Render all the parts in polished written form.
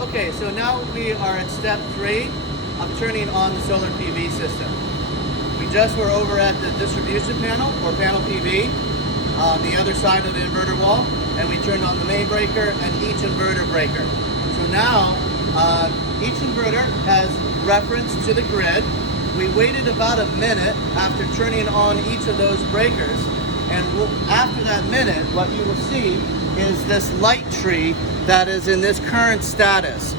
Okay, so now we are at step 3 of turning on the solar PV system. We just were over at the distribution panel, or panel PV, on the other side of the inverter wall, and we turned on the main breaker and each inverter breaker. So now, each inverter has reference to the grid. We waited about a minute after turning on each of those breakers, and after that minute, what you will see is this light tree that is in this current status.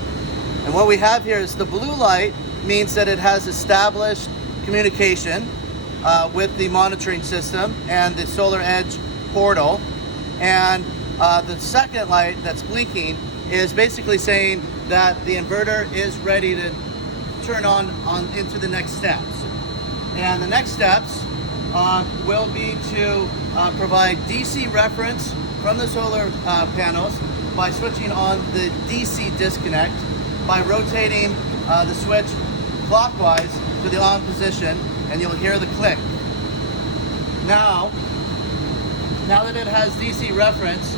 And what we have here is the blue light means that it has established communication with the monitoring system and the Solar Edge portal. And the second light that's blinking is basically saying that the inverter is ready to turn on into the next steps. And the next steps will be to provide DC reference from the solar panels by switching on the DC disconnect by rotating the switch clockwise to the on position, and you'll hear the click. Now that it has DC reference,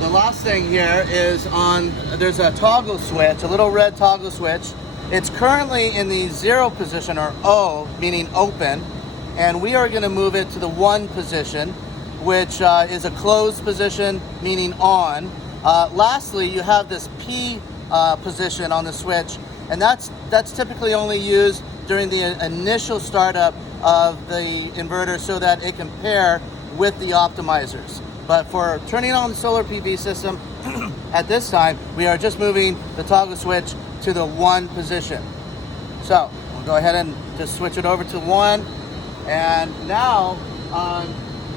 the last thing here is there's a toggle switch, a little red toggle switch. It's currently in the 0 position, or O, meaning open, and we are going to move it to the 1 position, which is a closed position, meaning on. Lastly, you have this P position on the switch, and that's typically only used during the initial startup of the inverter so that it can pair with the optimizers. But for turning on the solar PV system, at this time, we are just moving the toggle switch to the 1 position. So we'll go ahead and just switch it over to 1, and now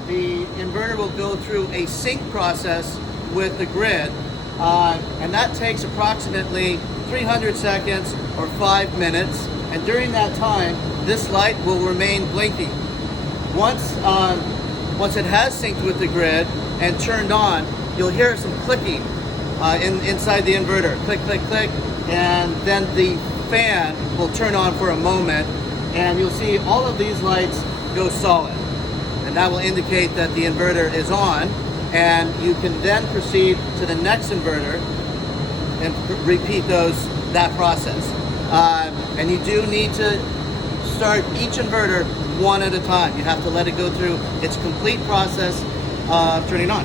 the inverter will go through a sync process with the grid, and that takes approximately 300 seconds or 5 minutes, and during that time this light will remain blinking. Once it has synced with the grid and turned on, you'll hear some clicking inside the inverter. Click, click, click, and then the fan will turn on for a moment, and you'll see all of these lights go solid, and that will indicate that the inverter is on, and you can then proceed to the next inverter and repeat that process. And you do need to start each inverter one at a time. You have to let it go through its complete process of turning on.